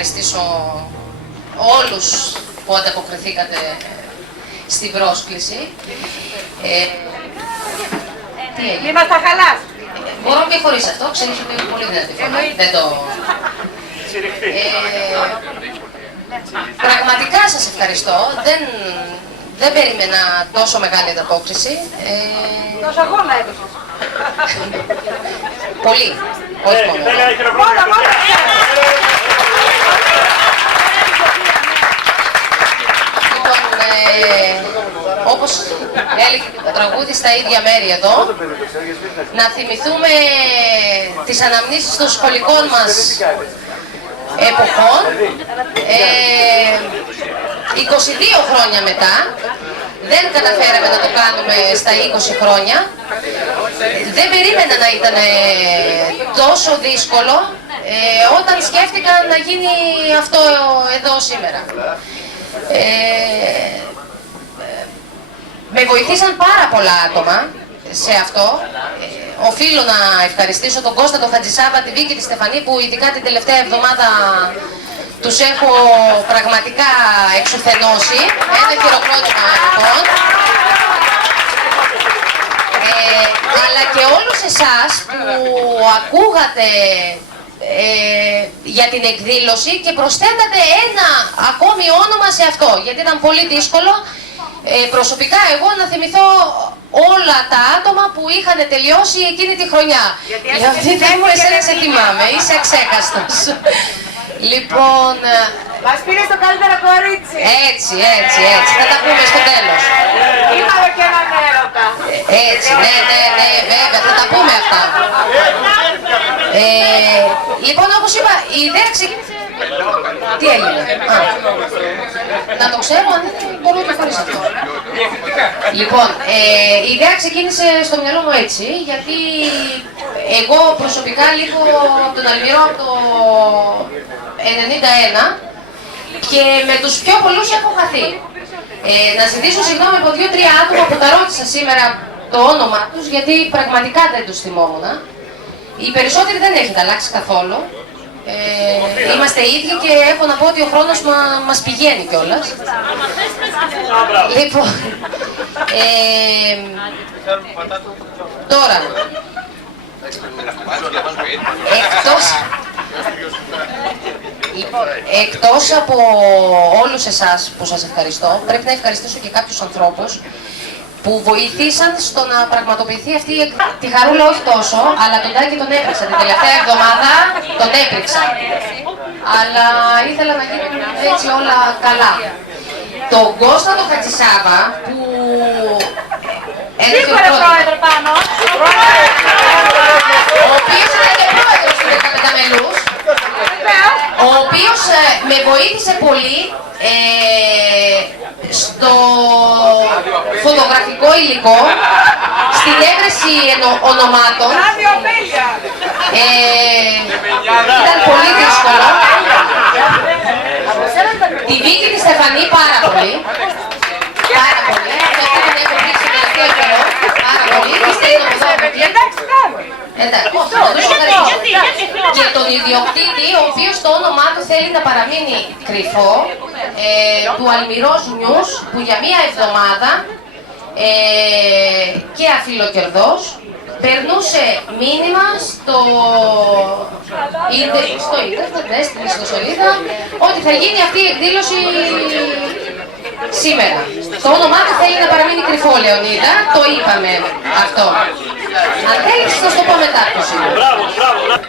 ευχαριστήσω όλους που ανταποκριθήκατε στην πρόσκληση. Τι έγινε? Μη μας τα χαλάς. Μπορώ και χωρίς αυτό, ξέρεις ότι είναι πολύ δυνατή φωνή. Δεν το... Πραγματικά σας ευχαριστώ. Δεν περίμενα τόσο μεγάλη ανταπόκριση. Τόσο αγώνα έδωσες. Πολύ. Όχι μόνο. Λοιπόν, όπως έλεγε και το τραγούδι στα ίδια μέρη εδώ, να θυμηθούμε τις αναμνήσεις των σχολικών μας εποχών. 22 χρόνια μετά, δεν καταφέραμε να το κάνουμε στα 20 χρόνια. Δεν περίμενα να ήταν τόσο δύσκολο όταν σκέφτηκα να γίνει αυτό εδώ σήμερα. Με βοηθήσαν πάρα πολλά άτομα σε αυτό. Οφείλω να ευχαριστήσω τον Κώστα, τον Χατζησάβα, τη Βίκη, τη Στεφανή που ειδικά την τελευταία εβδομάδα τους έχω πραγματικά εξουθενώσει. Ένα χειροκρότημα λοιπόν. Αλλά και όλους εσάς που ακούγατε για την εκδήλωση και προσθέτατε ένα ακόμη όνομα σε αυτό, γιατί ήταν πολύ δύσκολο προσωπικά εγώ να θυμηθώ όλα τα άτομα που είχαν τελειώσει εκείνη τη χρονιά. Γιατί δεν μου εσένα σε θυμάμαι, είσαι αξέχαστος. Λοιπόν... Μας πήρες το καλύτερο κορίτσι. Έτσι, θα τα πούμε στο τέλος. Είχαμε και έναν έρωτα. Έτσι, ναι, βέβαια, θα τα πούμε αυτά. Λοιπόν, όπως είπα, η ιδέα ξεκίνησε... Τι έγινε? Να το ξέρω, αν δεν μπορώ και χωρίς αυτό. Λοιπόν, η ιδέα ξεκίνησε στο μυαλό μου έτσι, γιατί εγώ προσωπικά λίγο από τον Αλμυρό από το 91 και με τους πιο πολλούς έχω χαθεί. Να ζητήσω συγγνώμη από 2-3 άτομα που τα ρώτησα σήμερα το όνομα τους, γιατί πραγματικά δεν τους θυμόμουν. Οι περισσότεροι δεν έχετε αλλάξει καθόλου. Είμαστε ίδιοι και έχω να πω ότι ο χρόνος μας πηγαίνει κιόλας. Λοιπόν, τώρα, εκτός από όλους εσάς που σας ευχαριστώ, πρέπει να ευχαριστήσω και κάποιους ανθρώπους που βοήθησαν στο να πραγματοποιηθεί αυτή η εκδήλωση. Τη Χαρούλα όχι τόσο, αλλά τον Τάκη τον έπαιξα. Την τελευταία εβδομάδα τον έπαιξα. Αλλά ήθελα να γίνουν έτσι όλα καλά. Τον Κώστα τον Χατζησάβα που... Σίγουρα πρόεδρο πάνω. Ο οποίος είναι και πρόεδρος του 15 μελούς. Ο οποίος με βοήθησε πολύ στο φωτογραφικό υλικό, στην έβρεση ονομάτων. Ήταν πολύ δύσκολο. Τη Βίκη τη Στεφανή πάρα πολύ. Πάρα πολύ. Αυτό την έχω δείξει το τελευταίο καιρό. Πάρα πολύ. Και τον ιδιοκτήτη, ο οποίος το όνομά του θέλει να παραμείνει κρυφό, του Αλμυρός News, που για μία εβδομάδα και αφιλοκερδός περνούσε μήνυμα στο ίντερνετ, στην ιστοσελίδα, ότι θα γίνει αυτή η εκδήλωση σήμερα. Το όνομά του θέλει να παραμείνει κρυφό, Λεωνίδα, το είπαμε αυτό. Αν θέλεις θα στο πω μετά το σήμερα.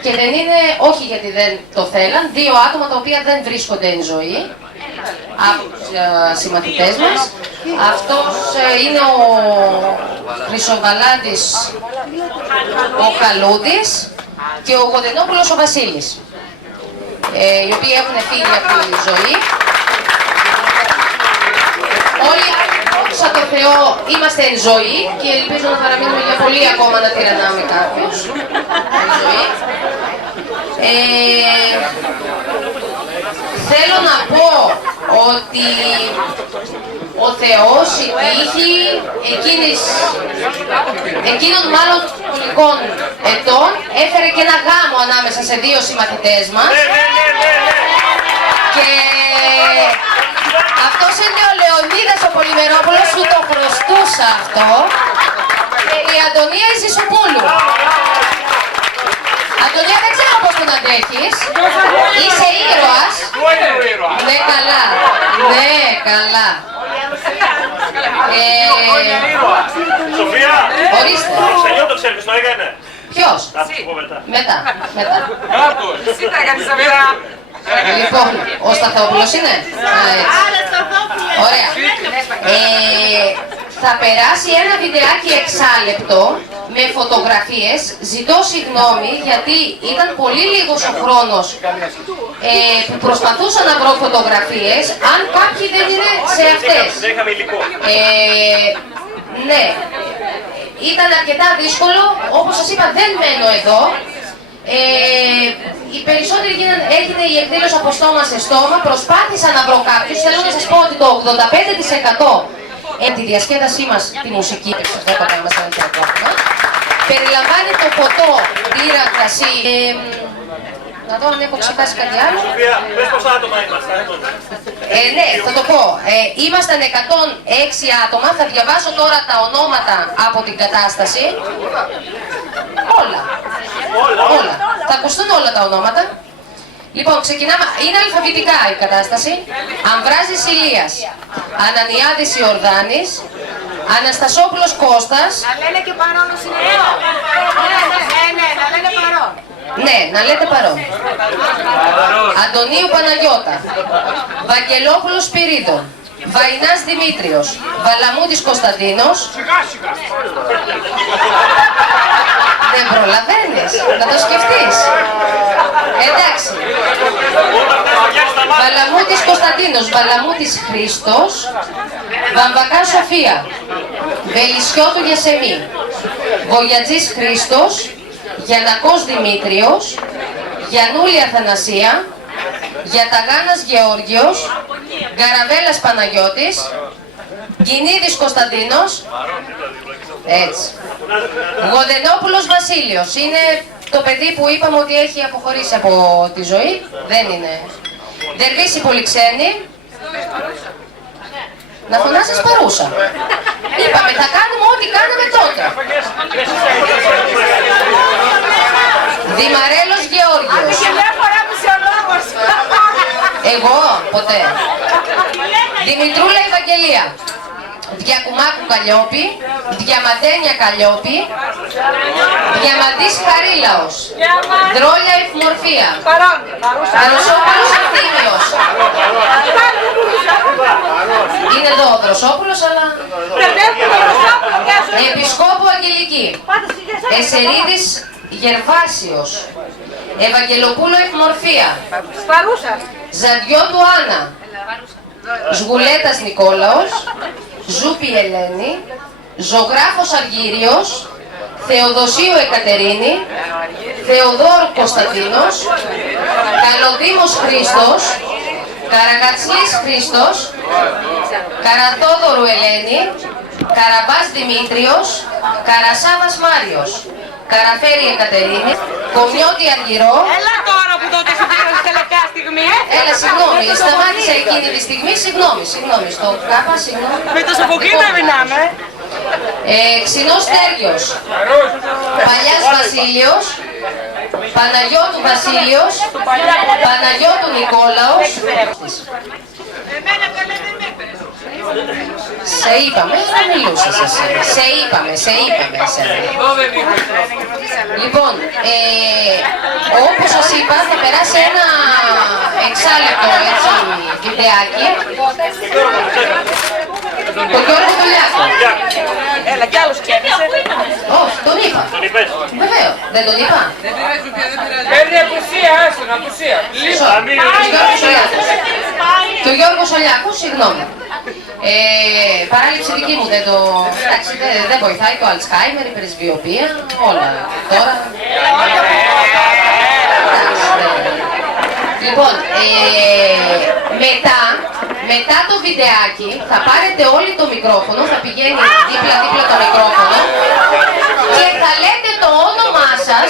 Και δεν είναι, όχι γιατί δεν το θέλαν, 2 άτομα τα οποία δεν βρίσκονται εν ζωή από τους συμμαθητές μας. Αυτός είναι ο Χρυσοβαλάντης ο Καλούδης και ο Γοντενόπουλος ο Βασίλης, οι οποίοι έχουν φύγει από τη ζωή. Όλοι, σαν το Θεό, είμαστε εν ζωή και ελπίζω να παραμείνουμε για πολύ ακόμα να τυραννάμε κάποιους εν ζωή. Θέλω να πω ότι ο Θεός, η τύχη, εκείνων μάλλον σχολικών ετών έφερε και ένα γάμο ανάμεσα σε 2 συμμαθητές μας. Και αυτός είναι ο Λεωνίδας ο Πολυμερόπουλος, σου το χρωστούσα αυτό. Και η Αντωνία Ιζησοπούλου. Αντωνία, δεν ξέρω πώς τον αντέχεις. Είσαι ήρωας. Ναι, καλά. Ναι, καλά. Σοφία! Ορίστε. Σελιό το ξέρεις, το έκανε. Ποιος? Θα σου πω μετά. Μετά. Εσύ τα έκανες αυτά. Λοιπόν, ο Σταθόπουλος είναι. Ωραία. Θα περάσει ένα βιντεάκι εξάλεπτο με φωτογραφίες. Ζητώ συγγνώμη γιατί ήταν πολύ λίγος ο χρόνος που προσπαθούσα να βρω φωτογραφίες, αν κάποιοι δεν είναι σε αυτές. Δεν είχαμε υλικό. Ναι, ήταν αρκετά δύσκολο, όπως σας είπα δεν μένω εδώ. Οι περισσότεροι έγινε η εκδήλωση από στόμα σε στόμα, προσπάθησα να βρω κάποιους, θέλω να σας πω ότι το 85% τη διασκέδασή μας, τη μουσική, δεν το κάνουμε σαν ενθεραπόφωνα, περιλαμβάνει το ποτό, μπύρα, κρασί. Να δω αν έχω ξεχάσει κάτι άλλο. Σοφία, πες πόσα άτομα ήμασταν. Ναι, θα το πω. Ήμασταν 106 άτομα. Θα διαβάσω τώρα τα ονόματα από την κατάσταση. Όλα. Θα ακουστούν όλα τα ονόματα. Λοιπόν, ξεκινάμε. Είναι αλφαβητικά η κατάσταση. Αμβράζης Ηλίας, Ανανιάδης Ιορδάνης, Αναστασόπουλος Κώστας. Να λένε και παρόλος είναι. Ναι, να λένε παρόν. Ναι, να λέτε παρόν. Αντωνίου Παναγιώτα, Βαγγελόπουλος Σπυρίδων, Βαϊνάς Δημήτριος, Βαλαμούτης Κωνσταντίνος. Δεν προλαβαίνεις, να το σκεφτείς. Εντάξει. Βαλαμούτης Κωνσταντίνος, Βαλαμούτης Χρήστος, Βαμβακά Σοφία, Βελισιώτου Γεσεμή, Βογιατζής Χρήστος, Γιαννακός Δημήτριος, Γιαννούλη Αθανασία, Γιαταγάνας Γεώργιος, Γκαραβέλας Παναγιώτης, Γκινίδης Κωνσταντίνος, έτσι. Γοδενόπουλος Βασίλειος, είναι το παιδί που είπαμε ότι έχει αποχωρήσει από τη ζωή, δεν είναι. Δερβίση Πολυξένη, να φωνάσεις παρούσα. Είπαμε, θα κάνουμε ό,τι κάναμε τότε. Δημαρέλος Γεώργιος. Και μια φορά μισολόγος. Εγώ, ποτέ. Δημητρούλα Ευαγγελία. Διακουμάκου Καλλιόπη. Διαμαντένια Καλλιόπη. Διαμαντής Χαρίλαος. Δρόλια Ευμορφία. Παρόν. Δροσόπουλος Ευθύμιος. Είναι εδώ ο Δροσόπουλος, αλλά... Επισκόπου Αγγελική. Εσερίδης Γερβάσιος. Ευαγγελοπούλο Ευμορφία. Παρούσα. Ζαδιώτου Άννα. Σγουλέτας Νικόλαος. Ζούπη Ελένη. Ζωγράφος Αργύριος. Θεοδοσίου Εκατερίνη. Θεοδόρου Κωνσταντίνος. Καλοδήμος Χρήστος. Καραγατσλής Χρήστος. Καραθόδωρου Ελένη. Καραμπάς Δημήτριος. Καρασάβας Μάριος. Καραφέρη Εκατερίνη. Κομιώτη Αργυρό. Έλα τώρα που τότε σου πήρε στη τελευταία στιγμή. Έλα, συγγνώμη, σταμάτησα εκείνη τη στιγμή. Συγγνώμη, στο κάπα, συγγνώμη. Με το σοφοκίνητο μιλάμε. Ξινός Τέργιος. Παλιάς Βασίλειος. Παναγιώτου Βασίλειος. Παναγιώτου Νικόλαος. Σε είπαμε, δεν μιλούσες εσύ. Σε είπαμε εσένα. Λοιπόν, όπως σας είπα, θα περάσει ένα εξάλεπτο έτσι βιντεάκι. Τον Γιώργο Τολιάκο. Έλα, κι άλλος σκέφτεσαι. Όχι, τον είπα. Τον είπες. Βεβαίω, δεν τον είπα. Παίρνει απουσία, άστον, απουσία. Και ο Γιώργος Ολιάκος, συγγνώμη. Παράληψη δική μου, εντάξει, δεν βοηθάει το Αλτσχάιμερ, η πρεσβειοποία, όλα. Τώρα... Εντάξει, λοιπόν, μετά το βιντεάκι θα πάρετε όλοι το μικρόφωνο, θα πηγαίνει δίπλα-δίπλα το μικρόφωνο και θα λέτε το όνομά σας,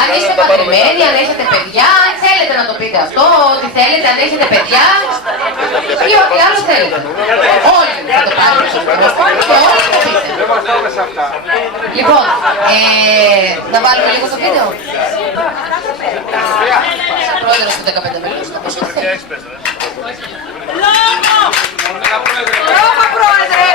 αν είστε παντρεμένοι, αν έχετε παιδιά, αν θέλετε να το πείτε αυτό, ό,τι θέλετε, αν έχετε παιδιά ή ό,τι άλλο θέλετε. Όλοι θα το πάρετε το μικρόφωνο και όλοι θα το πείτε. Λοιπόν, να βάλουμε λίγο το βίντεο. Σαν πρόεδρος του 15 μέλους, θα πεις ό,τι θέλετε. Λόγο, πρόεδρε!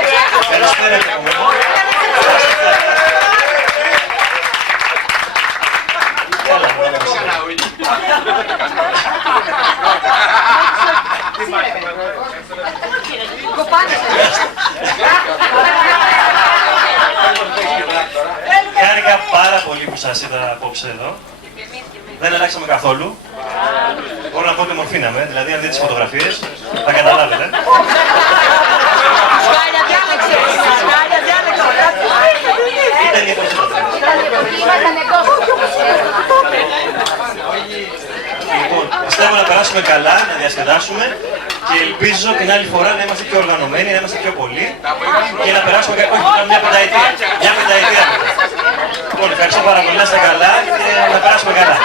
Χάρηκα πάρα πολύ που σας είδα απόψε εδώ. Δεν αλλάξαμε καθόλου. Μπορώ να πω ότι μορφήναμε, δηλαδή αν δείτε τις φωτογραφίες θα καταλάβετε. Σκάλια διάλεξε! Σκάλια διάλεξε! Ήταν η εποχή. Λοιπόν, πιστεύω να περάσουμε καλά, να διασκεδάσουμε και ελπίζω την άλλη φορά να είμαστε πιο οργανωμένοι, να είμαστε πιο πολλοί και να περάσουμε όχι μια πενταετία. Μια πενταετία. Λοιπόν, ευχαριστώ πάρα πολύ, να είστε καλά και να περάσουμε καλά.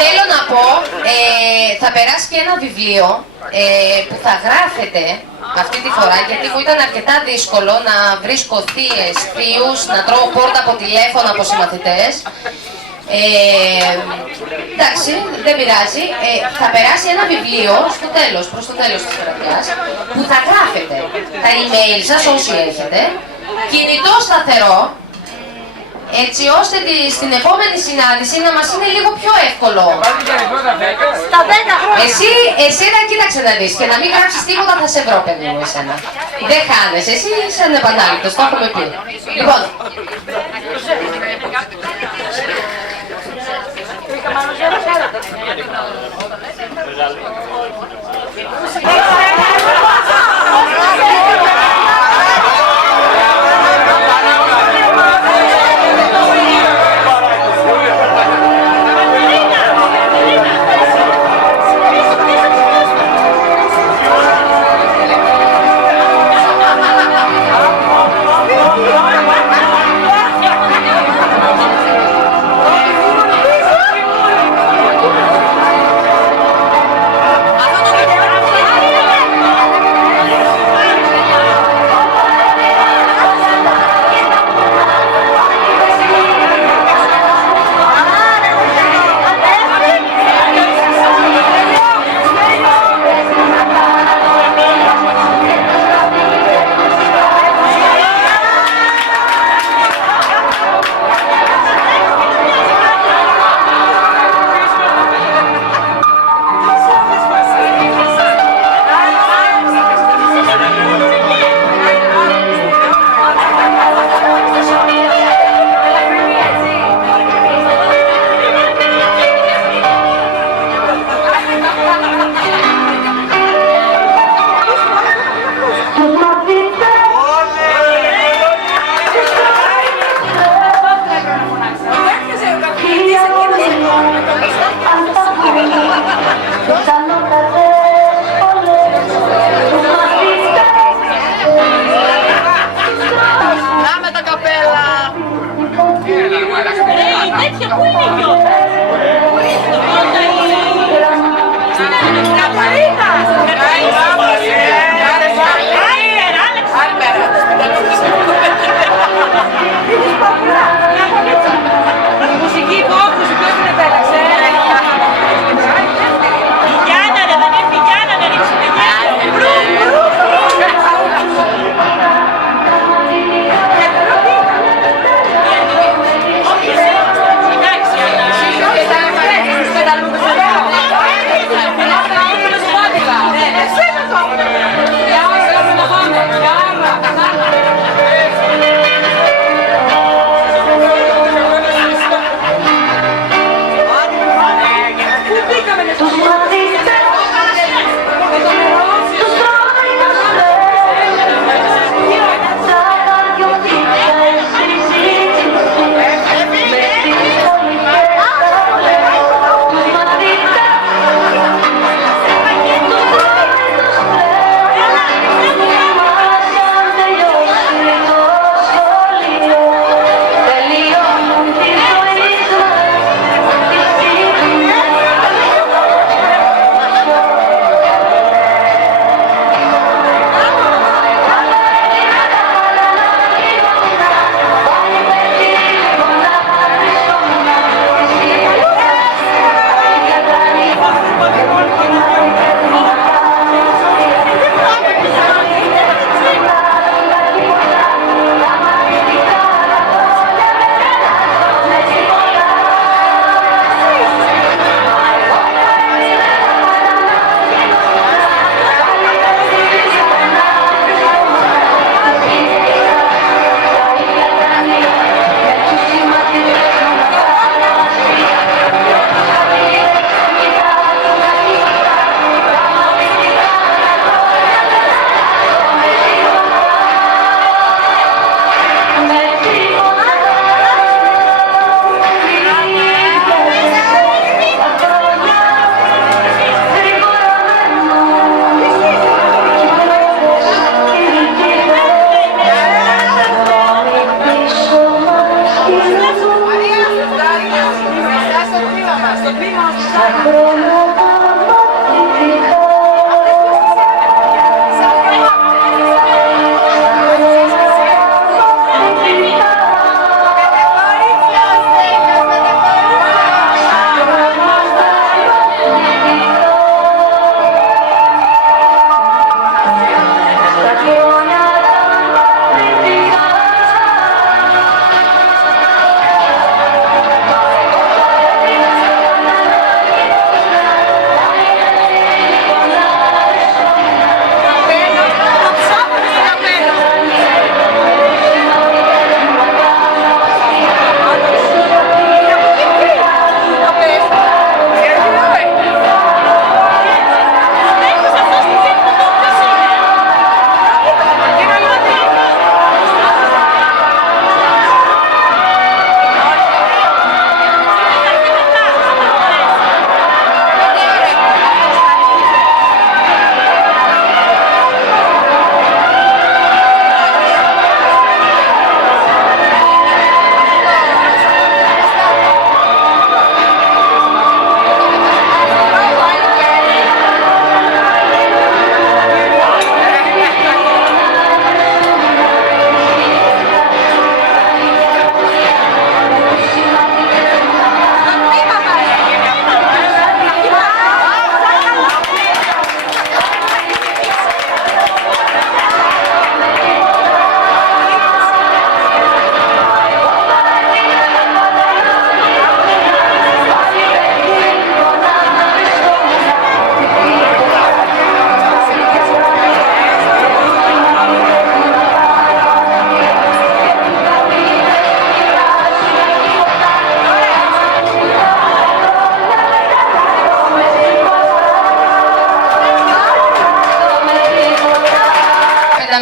Θέλω να πω, θα περάσει και ένα βιβλίο που θα γράφετε αυτή τη φορά, γιατί μου ήταν αρκετά δύσκολο να βρίσκω θείες, θείους, να τρώω πόρτα από τηλέφωνα από συμμαθητές. Εντάξει, δεν πειράζει. Θα περάσει ένα βιβλίο στο τέλος, προς το τέλος της θεραπείας, που θα γράφετε τα email σας όσοι έχετε, κινητό σταθερό, έτσι ώστε στην επόμενη συνάντηση να μας είναι λίγο πιο εύκολο. Στα 10 χρόνια! Εσύ να κοίταξε να δεις και να μην γράψεις τίποτα, θα σε βρω, παιδί μου, εσένα. Δεν χάνεσαι, εσύ είσαι ανεπανάληπτος, το έχουμε πει. Λοιπόν,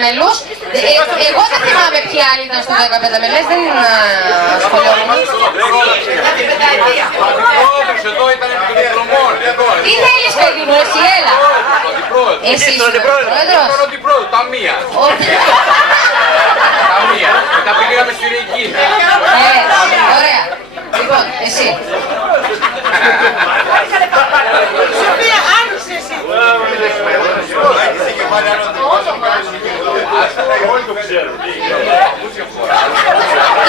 μελούς. Εγώ δεν θυμάμαι ποιοι άλλοι ήταν στο 15 μελές, δεν ασχολιόμουν. Εδώ ήταν επί των διπλωμών. Τι θέλεις παιδί μου, εσύ έλα. Εσύ είσαι ο πρόεδρος. Ταμεία. Ταμεία. Μετά πήγαμε στη Ρεγίνα. Ωραία. Λοιπόν, εσύ. Σοφία, άνοιξε εσύ.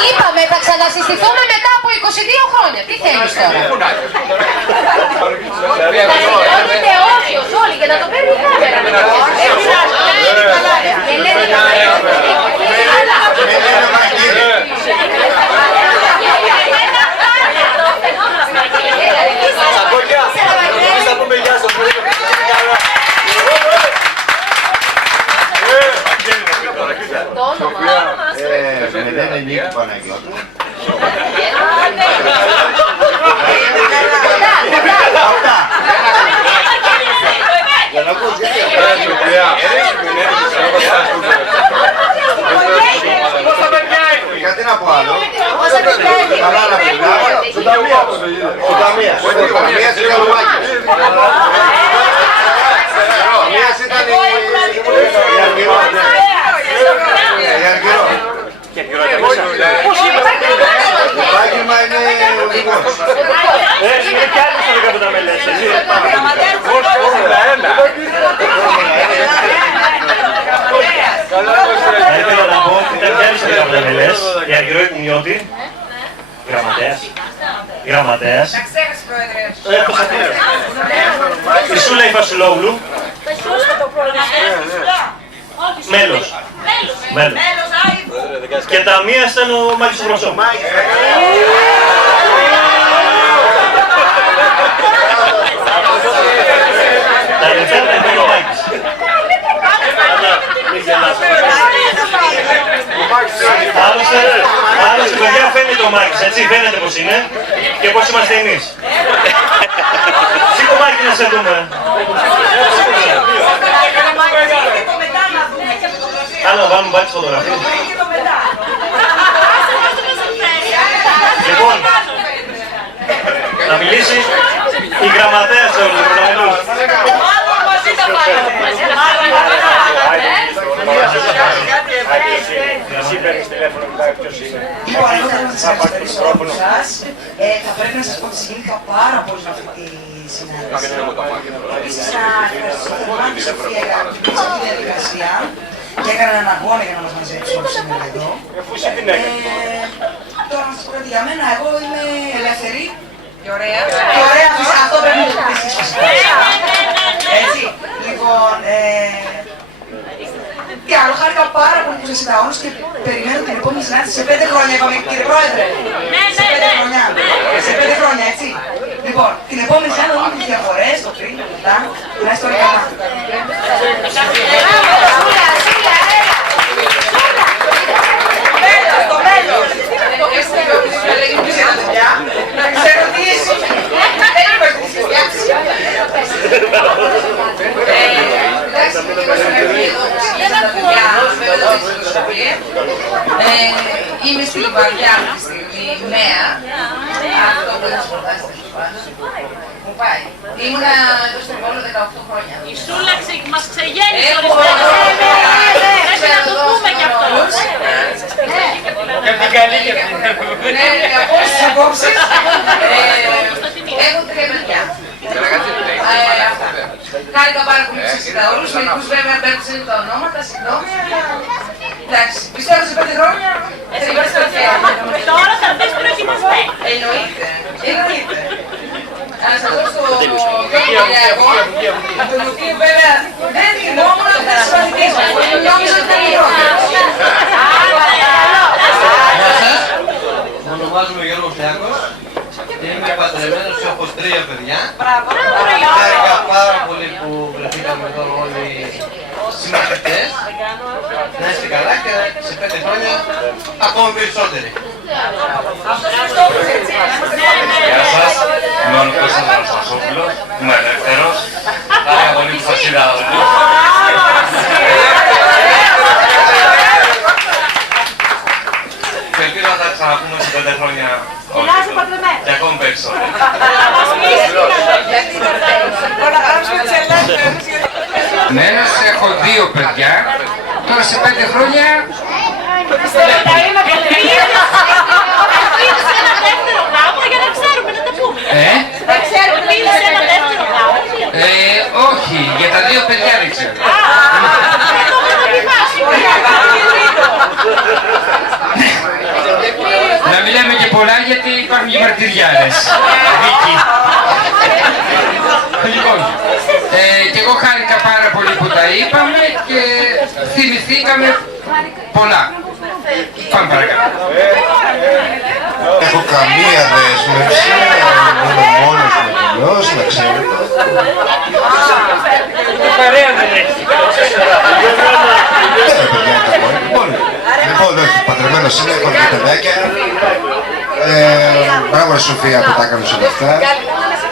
Είπαμε, θα ξανασυστηθούμε μετά από 22 χρόνια. Τι θέλεις τώρα. Να είστε όρθιος όλοι και να το παίρνει η κάμερα. Με λένε Νίκη Παναγιώτου. Για να ακούς γιατί γιατί να πω άλλο. Καλά να πηγάμε. Στον Ταμία. Στον Ταμία. Ταμίας ήταν ο Μάκης. Ταμίας ήταν η Αργυρό. Το επάγγελμα είναι οδηγός. Είναι κι άλλοι στο 15 μελές, έτσι. Ήθελα να πω ότι ήταν κι άλλοι στο 15 μελές. Η Αργυρό Οικουμιώτη, γραμματέας. Η Σούλα η Φασουλόγλου, μέλος. Και ταμείας ήταν ο Μάκης Βροσό. Τα λεφτά τα έφερε ο Μάκης. Άλλωστε παιδιά φαίνεται ο Μάκης, έτσι, φαίνεται πως είναι και πως είμαστε εμείς. Σήκω Μάκη να σε δούμε. Άλλο να βάλουμε πάλι τις φωτογραφίες. Λοιπόν, να μιλήσει η γραμματέας όλων των πρωταμελούς. Εσύ παίρνεις τηλέφωνο και κοιτάει ποιος είναι. Λοιπόν, εγώ θέλω να σας ευχαριστήσω όλους σας. Θα πρέπει να σας πω ότι συγκίνηθηκα πάρα πολύ με αυτή τη συνάντηση. Επίσης, να ευχαριστήσω θερμά τη Σοφία για την αυτή διαδικασία και έκανε έναν αγώνα για να μας μαζέψει όλους σήμερα εδώ. Τώρα να σας πω κάτι για μένα, εγώ είμαι ελεύθερη. Και ωραία. Και ωραία, αυτό πρέπει να το πεις εσείς φυσικά. Έτσι, λοιπόν, τι άλλο, χάρηκα πάρα πολύ που σας είδα όλους και περιμένω την επόμενη συνάντηση σε 5 χρόνια, είπαμε κύριε Πρόεδρε. Σε 5 χρόνια. Σε 5 χρόνια, έτσι. Λοιπόν, την επόμενη συνάντηση θα δούμε τις διαφορές, το πριν, το μετά. Να είστε όλοι καλά. Το μέλος. Να ξέρω τι εσύ. Δεν υπάρχει τη συζητιάση. Είμαι στη βαριά αυτή τη στιγμή, νέα. Αυτό που δεν σπορτάσει τέλος πάντων. Μου πάει. Ήμουνα εδώ στον Βόλο 18 χρόνια. Η Σούλα μας ξεγέννησε ορισμένα. Πρέπει να το πούμε κι αυτό. Και από την καλή και από την καλή. Ναι, από όλες τις απόψεις. Έχω 3 παιδιά. Χάρηκα πάρα πολύ που σας είδα όλους. Μερικούς βέβαια μπέρδεψαν τα ονόματα, συγγνώμη, αλλά εντάξει, πιστεύω σε 5 χρόνια θα είμαστε ωραία. Τώρα θα δεις προετοιμαστέ. Εννοείται, εννοείται. Να σας δώσω το Κυριακό, τον οποίο βέβαια δεν θυμόμουν αυτές τις σημαντικές μου. Νόμιζα ότι ήταν μικρότερος. Με ονομάζομαι Γιώργος Λιάκος και είμαι παντρεμένος και έχω 3 παιδιά. Χάρηκα πάρα πολύ που βρεθήκαμε εδώ όλοι συμμαχητές. Να είστε καλά και σε 5 χρόνια ακόμα περισσότεροι. Γεια σας, είμαι ο Νίκος Αναστασόπουλος, είμαι ελεύθερος. Χάρηκα πολύ που σας είδα όλοι. ξαναπούμε σε 5 χρόνια. Και ακόμη περισσότερο. Ναι, έχω 2 παιδιά. Τώρα σε 5 χρόνια... Πείτε ένα δεύτερο γάμο για να ξέρουμε να τα πούμε. Δεν ξέρουμε, πείτε ένα δεύτερο γάμο. Όχι, για τα 2 παιδιά δεν ξέρω. Να μην λέμε και πολλά γιατί υπάρχουν και μαρτυριάδες. Δίκη. Λοιπόν, και εγώ χάρηκα πάρα πολύ που τα είπαμε και θυμηθήκαμε πολλά. Πάμε παρακάτω. Έχω καμία δέσμευση, είμαι μόνος με κοινός, να ξέρετε. Παρέα δεν έχει. Παιδιά, λοιπόν, όχι, παντρεμένος είμαι, έχω 2 παιδάκια. Μπράβο ρε Σοφία που τα έκανες όλα αυτά.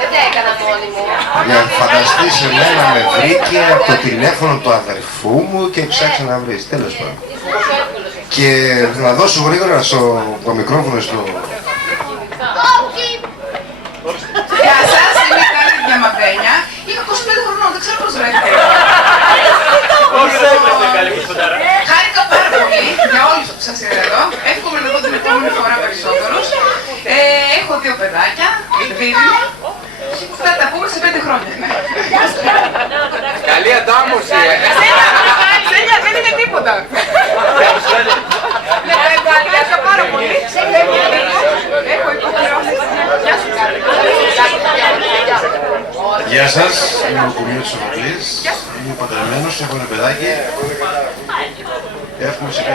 Δεν τα έκανα μόνη μου. Για φανταστείς εμένα με βρήκε από το τηλέφωνο του αδερφού μου και ψάξε να βρεις, τέλος πάντων. Και να δώσω γρήγορα το μικρόφωνο στο... Γεια σας, είμαι η Κάλλη Διαμαντένια. Είμαι 25 χρονών, δεν ξέρω πώς βρέθηκα. Χάρηκα πάρα πολύ για όλους που σας είδα εδώ. Εύχομαι να δω την επόμενη φορά περισσότερους. Έχω 2 παιδάκια, δίδυμο. Θα τα πούμε σε 5 χρόνια. Καλή αντάμωση. Ξένια, δεν είναι τίποτα. Χάρηκα πάρα πολύ. Έχω υποχρεώσει. Γεια σου, Κάλλη. Γεια σας, είμαι ο Κουμιώτης Σοφοκλής, είμαι παντρεμένος, έχω ένα παιδάκι. Εύχομαι σε 5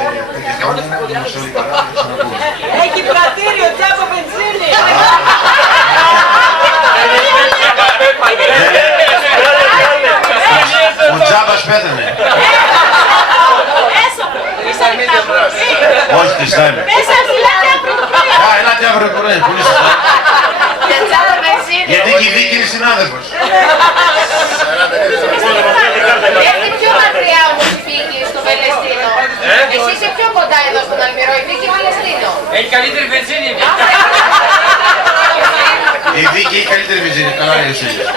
χρόνια να είμαστε όλοι καλά και να ξαναπούμε. Έχει πρατήριο, τσάπα βενζίνη. Ο Τζάμπας πέθανε. Όχι, τι στάνε. Ελάτε αύριο το πρωί, πολύ σωστά. Γιατί και η Βίκη είναι συνάδελφος. Έρθει πιο μακριά όμως η Βίκη στο Πελεστίνο. Εσύ είσαι πιο κοντά εδώ στον Αλμυρό, η Βίκη Πελεστίνο. Έχει καλύτερη βενζίνη. Η Βίκη έχει καλύτερη βενζίνη, καλά είναι ο Σίλιος.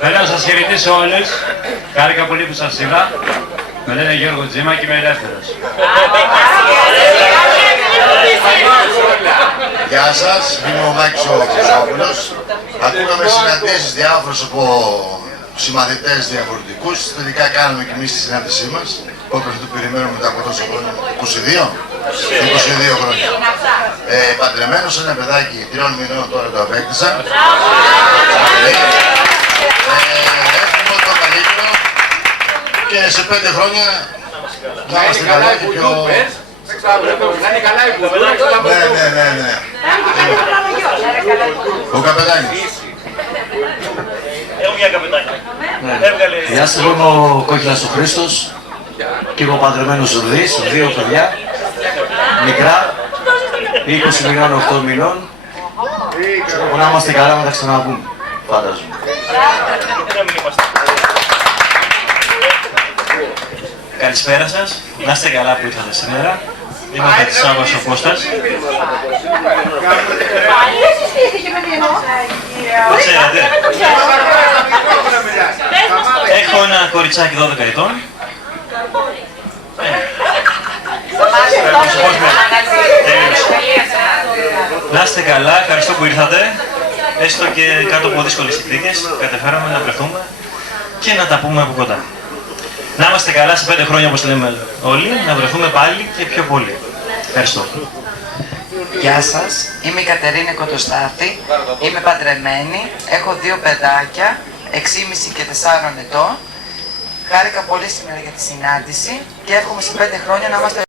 Θέλω να σας χαιρετήσω όλους. Χάρηκα πολύ που σας είδα. Με λένε Γιώργο Τζίμα και είμαι ελεύθερος. Γεια σας, είμαι ο Μάκης ο Χρυσόπουλος. Ακούγαμε συναντήσεις διάφορους από συμμαθητές διαφορετικούς. Τελικά κάναμε και εμείς τη συνάντησή μας. Όπως το περιμένουμε μετά από τόσο χρόνια. 22 χρόνια. Παντρεμένος, ένα παιδάκι 3 μηνών τώρα το απέκτησα. Εύχομαι το καλύτερο και σε 5 χρόνια να είμαστε καλά και πιο... Να είναι καλά η κουβέντα. Ναι. Ο καπετάνιος. Έχω μια καπετάνια. Γεια σας, είμαι ο Κόκκινας ο Χρήστος και είμαι ο παντρεμένος Ζουρδής, 2 παιδιά, μικρά, 20 μηνών, 8 μηνών. Να είμαστε καλά, να τα ξαναπούμε, φαντάζομαι. Καλησπέρα σας, να είστε καλά που ήρθατε σήμερα. Είμαι ο Κατσάβας ο Κώστας. Το ξέρετε. Έχω ένα κοριτσάκι 12 ετών. Να είστε καλά, ευχαριστώ που ήρθατε. Έστω και κάτω από δύσκολες συνθήκες, καταφέραμε να βρεθούμε και να τα πούμε από κοντά. Να είμαστε καλά σε 5 χρόνια όπως λέμε όλοι, να βρεθούμε πάλι και πιο πολύ. Ευχαριστώ. Γεια σας, είμαι η Κατερίνα Κοντοστάθη, είμαι παντρεμένη, έχω 2 παιδάκια, 6,5 και 4 ετών. Χάρηκα πολύ σήμερα για τη συνάντηση και εύχομαι σε 5 χρόνια να είμαστε